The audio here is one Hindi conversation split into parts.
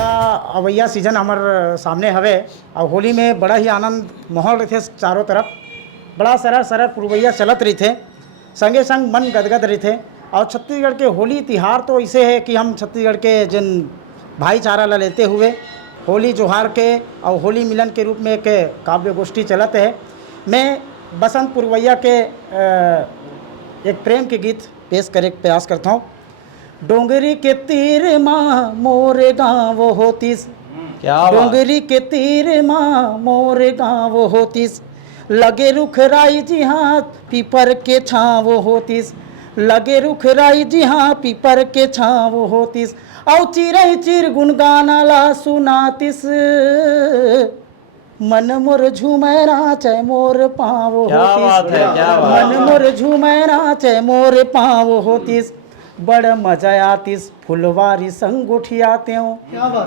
बड़ा अवैया सीजन हमार सामने हवे और होली में बड़ा ही आनंद माहौल रहते चारों तरफ। बड़ा सरल सरल पुरवैया चलत रही थे, संगे संग मन गदगद रही थे। और छत्तीसगढ़ के होली तिहार तो ऐसे है कि हम छत्तीसगढ़ के जिन भाईचारा ला लेते हुए होली जोहार के और होली मिलन के रूप में एक काव्य गोष्ठी चलत है। मैं बसंत पुरवैया के एक प्रेम के गीत पेश करे के प्रयास करता हूँ। डोंगरी के तीर माँ मोरे गाँव होतीस, डोंगरी के तीर माँ मोरे गाँव होतीस, लगे रुख राई जी हाँ पीपर के छाँव होतीस, लगे रुख राई जी हाँ पीपर के छाँव होतीस, औ चिरई चिर गुनगाना ला सुनातिस, मन मोर झूमै नाचै मोर पाँव होतीस, मन मोर झूमै नाचै मोर पाँव होतीस, बड़ मजा आतिस फुलवारी संग उठियाते हो,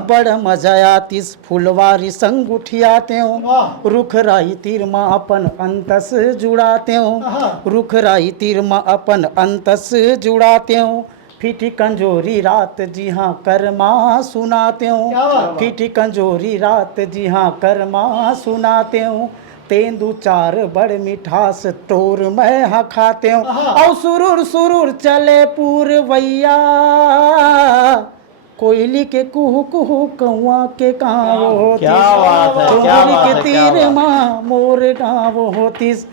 बड़ मजा आतिस फुलवारी संग उठियाते हो, रुख राई तीर माँ अपन अंतस जुड़ाते हो, रुख राई तीर माँ अपन अंतस जुड़ाते हो, फीटी कंजोरी रात जी हाँ करमा सुनाते हो, फीटी कंजोरी रात जी हाँ करमा सुनाते हो, तेंदू चार बड़ मिठास तोर मैं हाँ खाते हूँ, और सुरूर सुरूर चले पूरवैया, कोयली के कुहू कुहू कौआ के गाँव होतीस, डोंगरी के तीर माँ मोर गाँव होतीस,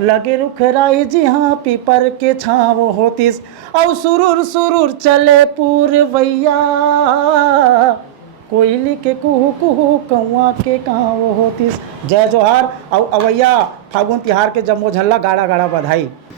लगे रुख राई जी हाँ पीपर के छाँव होतीस, और सुरूर सुरूर चले पूरवैया, कोयली के कुहू कुहू कौआ के गाँव होतीस। जय जोहार और अवैया फागुन तिहार के जम्मो झल्ला गाड़ा गाड़ा बधाई।